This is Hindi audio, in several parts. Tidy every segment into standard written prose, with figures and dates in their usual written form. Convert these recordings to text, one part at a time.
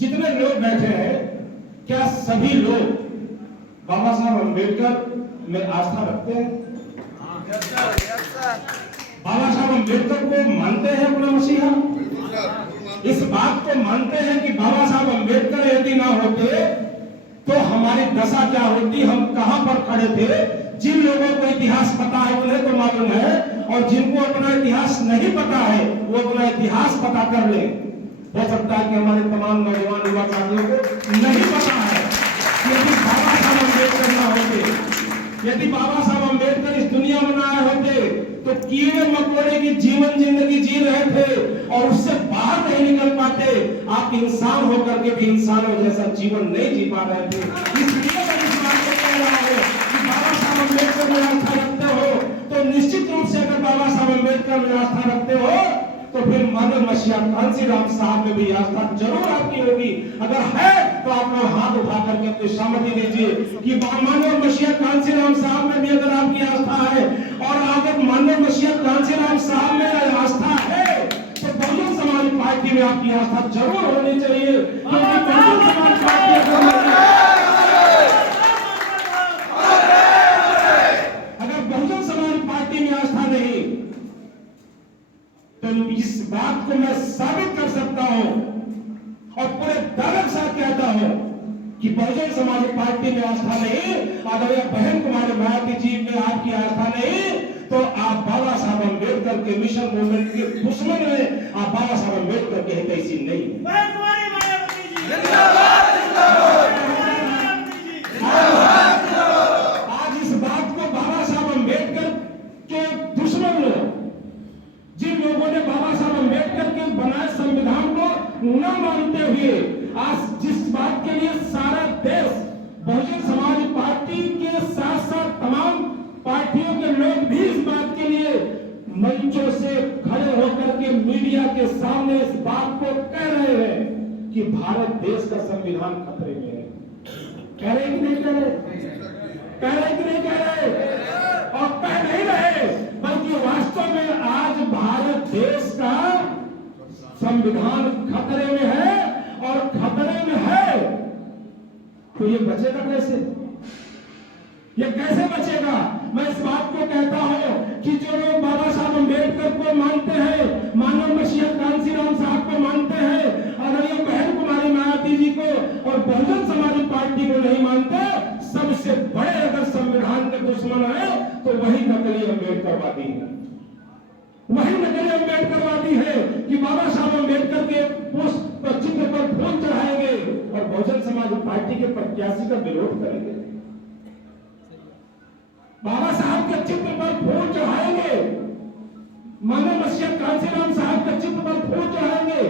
जितने लोग बैठे हैं, क्या सभी लोग बाबा साहब अम्बेडकर में आस्था रखते हैं? बाबा साहब अम्बेडकर को मानते हैं अपना मसीहा? इस बात को मानते हैं कि बाबा साहब अम्बेडकर यदि ना होते तो हमारी दशा क्या होती, हम कहां पर खड़े थे? जिन लोगों को इतिहास पता है उन्हें तो मालूम है, और जिनको अपना इतिहास नहीं पता है वो अपना इतिहास पता कर ले। हो सकता है कि हमारे तमाम नौजवान युवा साथियों को नहीं पता है कि यदि बाबा साहब अम्बेडकर ना होते, यदि बाबा साहब अम्बेडकर इस दुनिया में ना आए होते तो कीड़े मकोड़े की जीवन जिंदगी जी रहे थे और उससे बाहर नहीं निकल पाते। आप इंसान होकर के भी इंसानों जैसा जीवन नहीं जी पा रहे थे। इसलिए मैं इस बात को कह रहा हूं कि बाबा साहब अम्बेडकर में आस्था रखते हो तो निश्चित रूप से, अगर बाबा साहब अम्बेडकर में आस्था रखते हो तो फिर मानव मसीहा कांसीराम साहब में भी आस्था जरूर आपकी होगी। अगर है तो आप लोग हाथ उठा करके अपनी सहमति दीजिए कि मानव मसीहा कांसीराम साहब में भी अगर आपकी आस्था है, और अगर मानव मसीहा कांसीराम साहब में आस्था है तो बहुजन समाज पार्टी में आपकी आस्था जरूर होनी चाहिए। बहुजन समाज पार्टी अगर बहुजन समाज पार्टी में आस्था नहीं, तो इस बात को मैं साबित कर सकता हूं और पूरे दावे के साथ कहता हूं कि बहुजन समाज पार्टी में आस्था नहीं, आदरणीय बहन कुमारी मायावती जी में आपकी आस्था नहीं, तो आप बाबा साहब अम्बेडकर के मिशन मूवमेंट के दुश्मन में, आप बाबा साहब अम्बेडकर के हितैषी नहीं। आज इस बात को बाबा साहब अम्बेडकर के दुश्मन लोग, जिन लोगों ने बाबा साहब अम्बेडकर के बनाए संविधान को न मानते हुए, आज जिस बात के लिए सारा देश बहुजन समाज पार्टी के साथ साथ तमाम पार्टियों के लोग भी इस बात के लिए मंचों से खड़े होकर के मीडिया के सामने इस बात को कह रहे हैं कि भारत देश का संविधान खतरे में है। कह रहे कि नहीं कह रहे? कह रहे कि नहीं कह रहे? और कह नहीं रहे, बल्कि वास्तव में आज भारत देश का संविधान खतरे में है, और खतरे में है तो ये बचेगा कैसे? ये कैसे बचेगा? मैं इस बात को कहता हूं कि जो लोग बाबा साहब अम्बेडकर को मानते हैं, मानव मसीहा कांसीराम साहब को मानते हैं, आदरणीय बहन कुमारी मायावती जी को और बहुजन समाज पार्टी को नहीं मानते, सबसे बड़े अगर संविधान के दुश्मन है तो वही नकली अम्बेडकरवादी है। वही नकली अम्बेडकरवादी है कि बाबा साहब अम्बेडकर के चित्र पर फूल चढ़ाएंगे और बहुजन समाज पार्टी के प्रत्याशी का विरोध करेंगे। बाबा साहब के चित्र पर फूल चढ़ाएंगे, मानव मसीहा कांसीराम साहब के चित्र पर फूल चढ़ाएंगे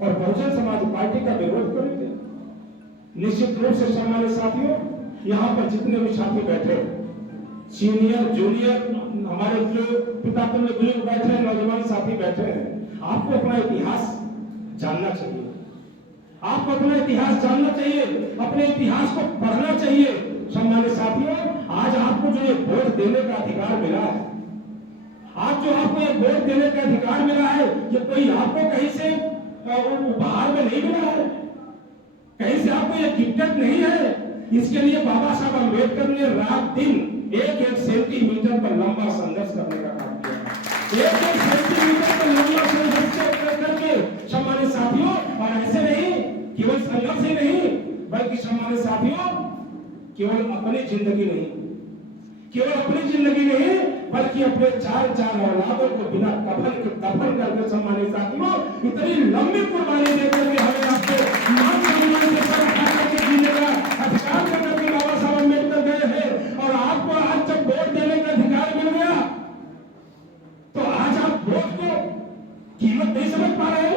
और बहुजन समाज पार्टी का विरोध करेंगे। निश्चित रूप से सम्मानित साथियों, यहाँ पर जितने भी साथी बैठे, सीनियर जूनियर, हमारे जो पिता तुल्य बुजुर्ग बैठे हैं, नौजवान साथी बैठे हैं, आपको अपना इतिहास जानना चाहिए। आपको अपना इतिहास जानना चाहिए, अपने इतिहास को पढ़ना चाहिए। सम्मानित साथियों, आज आपको जो ये वोट देने का अधिकार मिला है, आज जो आपको ये वोट देने का अधिकार मिला है, ये कोई आपको कहीं से उपहार में नहीं मिला है, कहीं से आपको ये गिफ्टेड नहीं है। इसके लिए बाबा साहब अम्बेडकर ने रात दिन एक सेंटीमीटर पर लंबा संघर्ष करने का काम किया। एक सेंटीमीटर पर लंबा संघर्ष करके सम्मानित साथियों, और ऐसे नहीं केवल संघर्ष ही नहीं, बल्कि सम्मानित साथियों, केवल अपनी जिंदगी नहीं, केवल अपनी जिंदगी नहीं, बल्कि अपने चार औलादों को बिना दफन करके सम्मानित साथियों, इतनी लंबी कुर्बानी देकर के हमें आपको मान सम्मान के साथ उठा करके जीने का अधिकार देकर के बाबा साहब अम्बेडकर गए हैं। और आपको आज जब वोट देने का अधिकार मिल गया तो आज आप वोट को कीमत नहीं समझ पा रहे,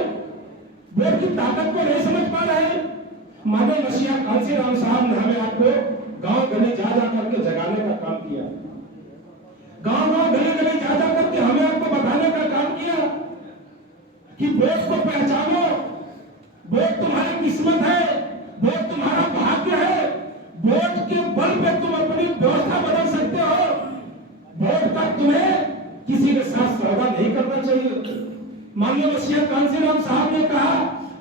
वोट की ताकत को नहीं समझ पा रहे। मानव मसीहा कांसीराम साहब ने हमें आपको गांव गली जा करके जगाने का काम किया, गांव गली जा करके हमें आपको बताने का काम किया कि वोट को पहचानो, वोट तुम्हारी किस्मत है, वोट तुम्हारा भाग्य है, वोट के बल पे तुम अपनी व्यवस्था बदल सकते हो, वोट का तुम्हें किसी के साथ सौदा नहीं करना चाहिए। माननीय मसीहा कांसीराम साहब ने कहा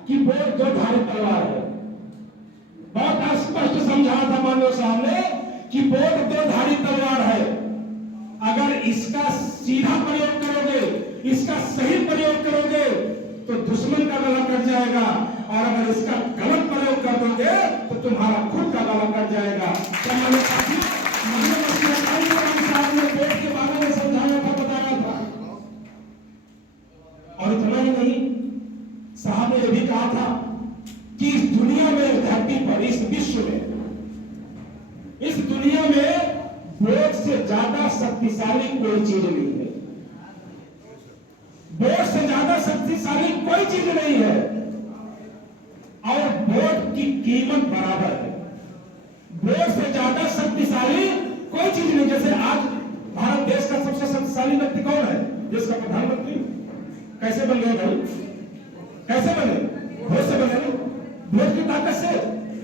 कि वोट दो धारी तलवार है। बहुत स्पष्ट समझाया था मानव साहब ने कि वोट दो धारी तलवार है। अगर इसका सीधा प्रयोग करोगे, इसका सही प्रयोग करोगे तो दुश्मन का गला कट जाएगा, और अगर इसका गलत प्रयोग कर दोगे तो तुम्हारा खुद का गला कट जाएगा। साहब ने वोट के बारे में समझाया था, बताया था। और इतना ही नहीं, साहब ने यह भी कहा था कि इस दुनिया में, धरती पर, इस विश्व में, इस दुनिया में वोट से ज्यादा शक्तिशाली कोई चीज नहीं है। वोट से ज्यादा शक्तिशाली कोई चीज नहीं है, और वोट की कीमत बराबर है। वोट से ज्यादा शक्तिशाली कोई चीज नहीं। जैसे आज भारत देश का सबसे शक्तिशाली व्यक्ति कौन है? देश का प्रधानमंत्री। कैसे बन गए भाई? कैसे बने? वोट से बने, वोट की ताकत से।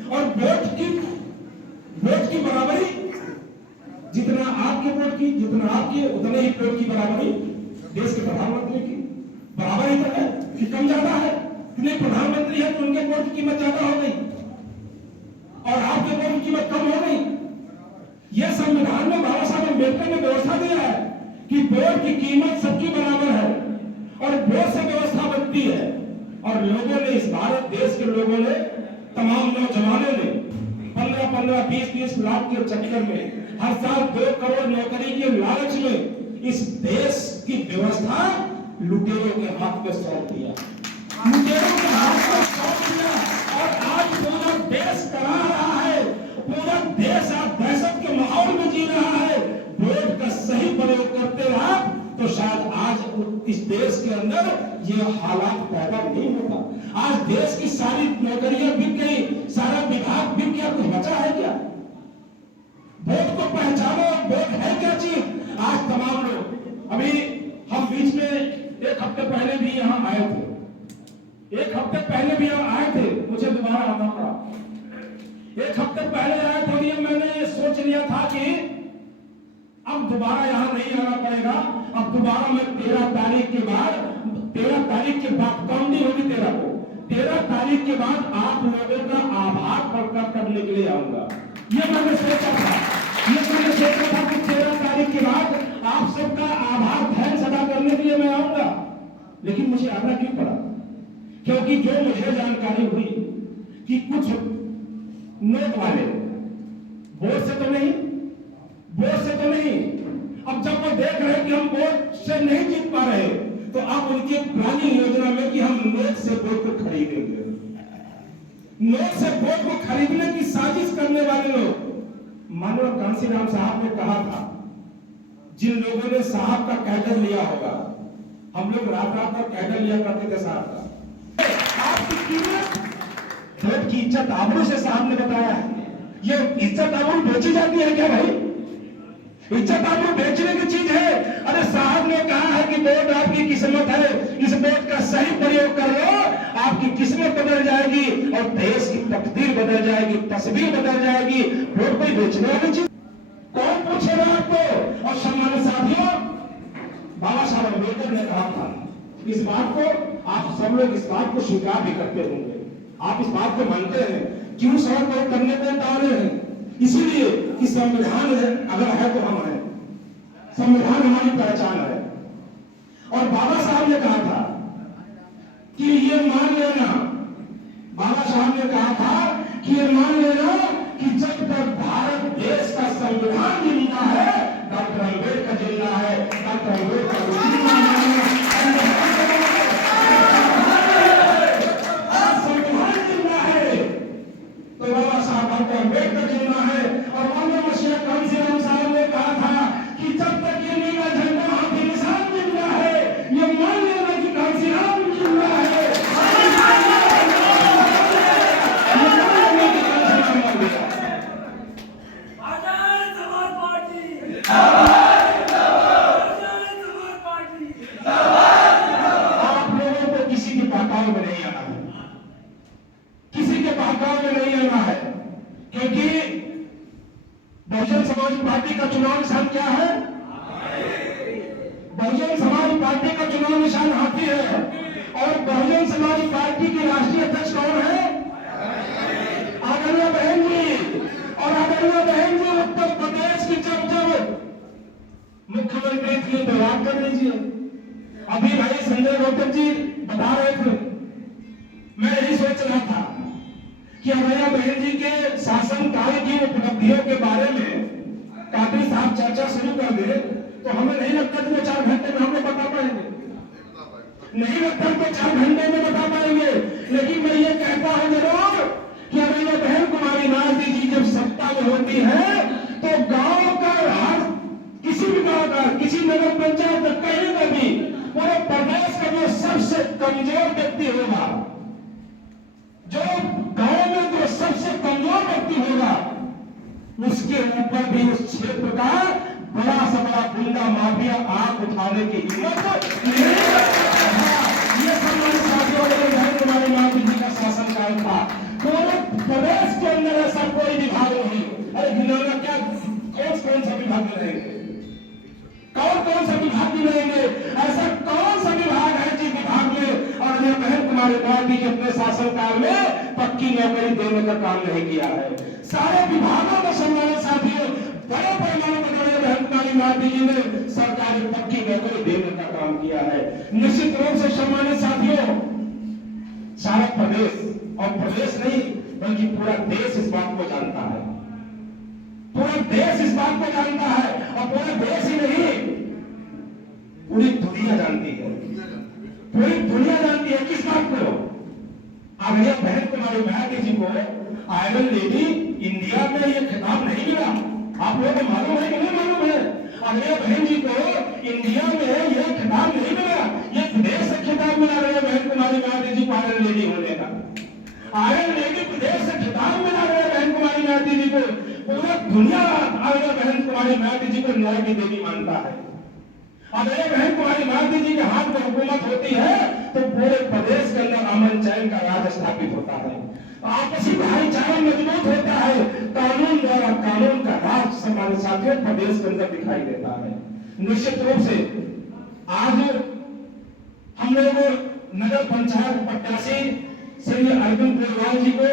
और वोट की बराबरी, जितना आपके वोट की, जितना आपके, उतने ही वोट की बराबरी देश के प्रधानमंत्री की। बराबरी तो है कि कम ज्यादा है? इतने प्रधानमंत्री है तो उनके वोट की कीमत ज्यादा हो गई और आपके वोट की कीमत कम हो गई। यह संविधान में बाबा साहब अम्बेडकर ने व्यवस्था दिया है कि वोट की कीमत सबकी बराबर है, और वोट से व्यवस्था बनती है। और लोगों ने, इस भारत देश के लोगों ने, तमाम नौजवानों ने 15-15, 20-20 लाख के चक्कर में, हर साल 2 करोड़ नौकरी के लालच में इस देश की व्यवस्था लुटेरों के हाथ में सौंप दिया, लुटेरों के हाथ में सौंप दिया। और आज पूरा देश करा रहा है, पूरा देश आज दहशत के माहौल में जी रहा है। वोट का सही प्रयोग करते रहा तो शायद आज इस देश के अंदर ये हालात पैदा नहीं होता। आज देश की सारी नौकरियां बिक गई, सारा विभाग बिक गया, कुछ बचा है क्या? वोट को पहचानो, वोट है क्या चीज? आज तमाम लोग, अभी हम बीच में 1 हफ्ते पहले भी यहां आए थे, 1 हफ्ते पहले भी यहां आए थे, मुझे दोबारा आना पड़ा। 1 हफ्ते पहले आए थे, और ये मैंने सोच लिया था कि अब दोबारा यहां नहीं आना पड़ेगा। अब दोबारा मैं 13 तारीख के बाद, 13 तारीख के बाद कौन दी होगी 13 को, 13 तारीख के बाद आप लोगों का आभार प्रकट करने के लिए आऊंगा। ये मैंने सोचा था, कि 13 तारीख के बाद आप सबका आभार थैंक्स अदा करने के लिए मैं आऊंगा। लेकिन मुझे आना क्यों पड़ा? क्योंकि जो मुझे जानकारी हुई कि कुछ नोट वाले, वोट से तो नहीं, अब जब वो देख रहे कि हम वोट से नहीं जीत पा रहे, तो अब उनकी प्लानिंग योजना में कि हम नोट से वोट को खरीदेंगे। नोट से वोट को खरीदने की साजिश करने वाले लोग, माननीय कांशीराम साहब ने कहा था, जिन लोगों ने साहब का कैडर लिया होगा, हम लोग रात रात तक कैडर लिया करते थे साहब का। आपकी कीमत, वोट की इज्जत आबरू से साहब ने बताया है। ये इज्जत आबरू बेची जाती है क्या भाई? इज्जत आबरू बेचने की चीज है? अरे साहब ने कहा है कि वोट आपकी किस्मत है, इस वोट का सही प्रयोग कर लो, आपकी किस्मत बदल जाएगी और देश की तकदीर बदल जाएगी, तस्वीर बदल जाएगी। वोट कोई बेचने वाली चीज? कौन पूछेगा आपको? और सम्मानित साथियों, बाबा साहब अम्बेडकर ने कहा था, इस बात को आप सब लोग इस बात को स्वीकार भी करते होंगे, आप इस बात को मानते हैं। क्यों सवाल को करने को उतारे हैं? इसीलिए कि संविधान अगर है तो हम हैं, संविधान हमारी पहचान है। और बाबा साहब ने कहा था कि ये मान लेना, बाबा साहब ने कहा था कि ये मान लेना कि जब तक भारत देश का संविधान जिंदा है, डॉक्टर अम्बेडकर जिंदा है, डॉक्टर अम्बेडकर संविधान जिंदा है, तो बाबा साहब डॉक्टर अम्बेडकर जिंदा है। और माननीय कांशीराम साहब ने कहा था कि जब तक ये नीला झंडा हाथी निशान जिंदा है, ये मान लेना कि कांशीराम जिंदा है। आप लोगों को किसी के बहकावे में नहीं आना है, किसी के बहकावे में नहीं आना है, क्योंकि बहुजन समाज पार्टी का चुनाव निशान क्या है? बहुजन समाज पार्टी का चुनाव निशान हाथी है। और बहुजन समाज पार्टी के राष्ट्रीय सोच रहा था कि अमैया बहन जी के शासनकाल की उपलब्धियों के बारे में कादरी साहब चर्चा शुरू कर दे तो हमें नहीं लगता कि वो 4 घंटे में हम लोग बता पाएंगे, नहीं लगता तो 4 घंटे में बता पाएंगे। लेकिन मैं ये कहता हूं जरूर कि अमैया बहन कुमारी नाथ जी जब सत्ता में होती है तो गांव का हर किसी भी गांव का, किसी नगर पंचायत का, कहीं का भी पूरे प्रदेश का जो सबसे कमजोर व्यक्ति होगा, जो गांव में जो सबसे कमजोर व्यक्ति होगा, उसके ऊपर भी उस क्षेत्र का बड़ा सा बड़ा गुंडा माफिया आंख उठाने की हिम्मत नहीं करता। ये सम्मानित साथियों बहन कुमारी नाथ जी का शासनकाल था। पूरे प्रदेश के अंदर ऐसा कोई विभाग नहीं, अरे गिनाना क्या, कौन सा विभाग रहेंगे, कौन सा विभाग में रहेंगे, ऐसा कौन सा विभाग है जिस विभाग में और बहन कुमारी नाथ जी के अपने शासनकाल में पक्की नौकरी देने का काम नहीं किया है। सारे विभागों में सम्मानित साथियों बड़े पैमाने पर बहन कुमारी नाथ जी ने सरकारी पक्की नौकरी देने का काम किया है। निश्चित रूप से सम्मानित साथियों सारा प्रदेश, और प्रदेश नहीं बल्कि पूरा देश इस बात को जानता है, पूरा देश इस बात को जानता है, और पूरा देश ही नहीं पूरी दुनिया जानती है, पूरी दुनिया जानती है किस बात को, अमैया बहन कुमारी नाथ जी को आयरन लेडी इंडिया में ये खिताब नहीं मिला। आप लोगों को मालूम है कि नहीं मालूम है? अमैया बहन जी को इंडिया में ये खिताब नहीं मिला, ये विदेश से खिताब मिला रहे बहन कुमारी नाथ जी को आयरन लेडी होने का। आयरन लेडी विदेश से खिताब मिला रहे बहन कुमारी नाथ जी को, पूरा दुनिया अमैया बहन कुमारी नाथ जी को न्याय की देवी मानता है। अमैया बहन कुमारी नाथ जी के हाथ में हुकूमत होती है तो पूरे प्रदेश के अंदर अमन चैन का राज स्थापित होता है, आपसी भाईचारा मजबूत होता है, कानून द्वारा कानून का राज हमारे साथियों प्रदेश के अंदर दिखाई देता है। निश्चित रूप से आज हम लोग नगर पंचायत प्रत्याशी श्री अरविंद केजरीवाल जी को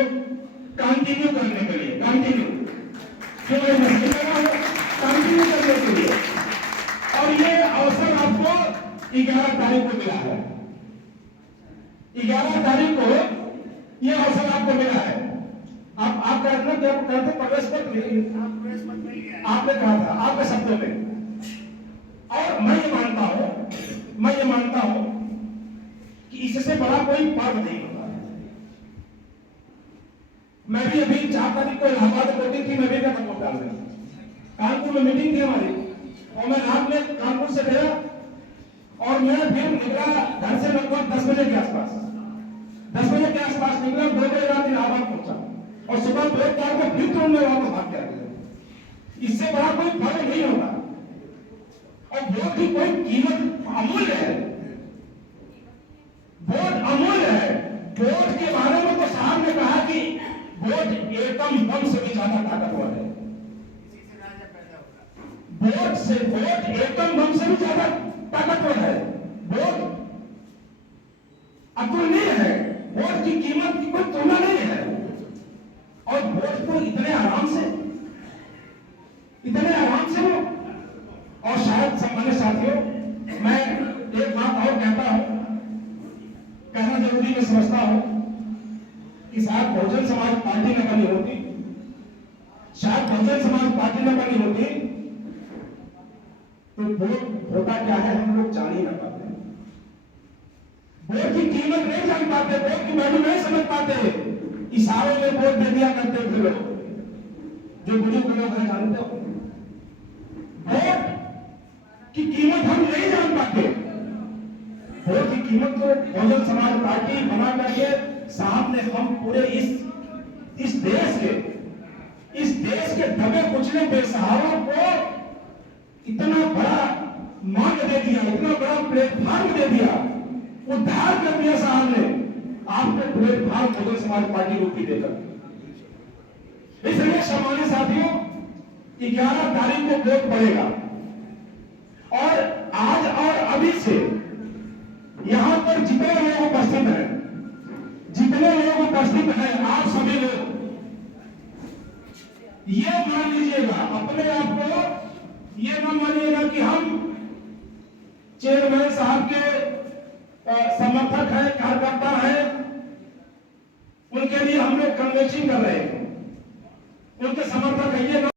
कंटिन्यू करने के लिए, कंटिन्यू करने के लिए, और ये अवसर आपको 11 तारीख को मिला है, 11 तारीख को ये अवसर आपको मिला है। आप कहते क्या कहते प्रवेश पत्र आपने कहा था आपके शब्दों में, और मैं ये मानता हूं कि इससे बड़ा कोई पर्व नहीं होता। मैं भी अभी 4 तारीख को इलाहाबाद मीटिंग थी, मैं भी क्या वोट डाल रहा, कानपुर में मीटिंग थी हमारी, और मैं रात में कानपुर से गया और मैं फिर निकला घर से लगभग 10 बजे के आसपास, 10 बजे के आसपास निकला, 2 बजे रात इलाहाबाद पहुंचा और सुबह 2 तारीख को फिर तुरंत में वापस भाग गया। इससे बड़ा कोई फर्क नहीं होगा, और वोट की कोई कीमत अमूल्य है, वोट अमूल्य है। वोट के बारे में तो साहब ने कहा कि वोट एटम बम से भी ज्यादा ताकतवर है, वोट एटम बम से भी ज्यादा ताकतवर है, वोट अतुलनीय है, वोट की कीमत की कोई तुलना नहीं है, और वोट को इतने आराम से हो। और शायद सम्मानित साथियों मैं एक बात और कहता हूं, कहना जरूरी मैं समझता हूं कि शायद बहुजन समाज पार्टी न बनी होती, शायद बहुजन समाज पार्टी न बनी होती तो वोट होता क्या है हम लोग जान ही न पाते, वोट की कीमत नहीं जान पाते, वोट की वैल्यू नहीं समझ पाते। इशारों में वोट दे दिया करते थे लोग, जो बुजुर्ग लोग हैं जानते हो, वोट की कीमत हम नहीं जान पाते। वोट की कीमत तो बहुजन समाज पार्टी बना करके साहब ने हम पूरे इस देश के दबे कुचले बेसहारों को इतना बड़ा मान दे दिया, इतना बड़ा प्लेटफॉर्म दे दिया, उद्धार कर दिया साहब ने आपको प्लेटफॉर्म बहुजन समाज पार्टी रूपी देकर। इसलिए सम्मानित साथियों 11 तारीख को वोट पड़ेगा, और आज और अभी से यहां पर जितने लोग उपस्थित हैं, आप सभी लोग ये मान लीजिएगा, अपने आप को ये न मानिएगा कि हम चेयरमैन साहब के समर्थक हैं, कार्यकर्ता हैं, अन्वेषण कर रहे थे, उनके समर्थक ये